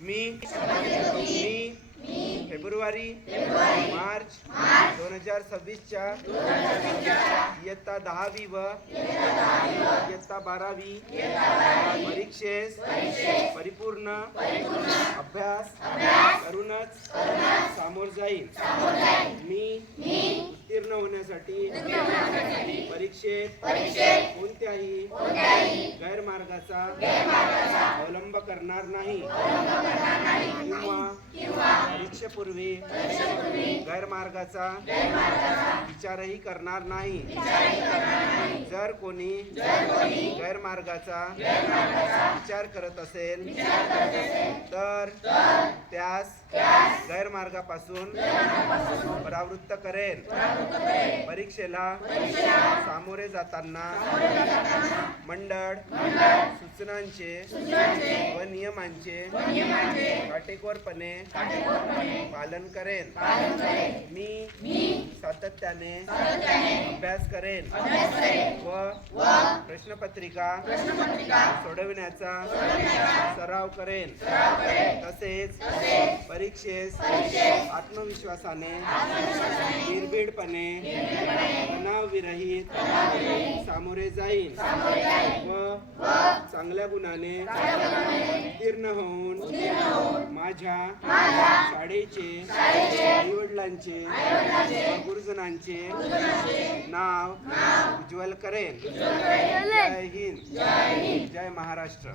मी February March 2026 च्या इयत्ता 10वी व इयत्ता 12वी परीक्षेस परिपूर्ण अभ्यास करूनच सामोर जाईल। मी उत्तीर्ण होण्यासाठी परीक्षेत कोणत्याही गैरमार्गाचा अवलंब करणार नाही किंवा परीक्षेपूर्वी गैरमार्गाचा विचारही करणार नाही। जर कोणी गैरमार्गाचा विचार करत असेल तर त्यास गैरमार्गापासून परावृत्त करेन। परीक्षेला सामोरे जाताना मंडळ सूचनांचे व नियमांचे काटेकोरपणे पालन करेन। मी सातत्याने अभ्यास करेन व प्रश्नपत्रिका सोडविण्याचा सराव करेन। तसेच परीक्षेस आत्मविश्वासाने निर्भीडपणे तणावविरहित सामोरे जाईन व चांगल्या गुणाने उत्तीर्ण होऊन माझ्या शाळेचे आईवडिलांचे व गुरुजनांचे नाव उज्ज्वल करेन। जय हिंद, जय महाराष्ट्र।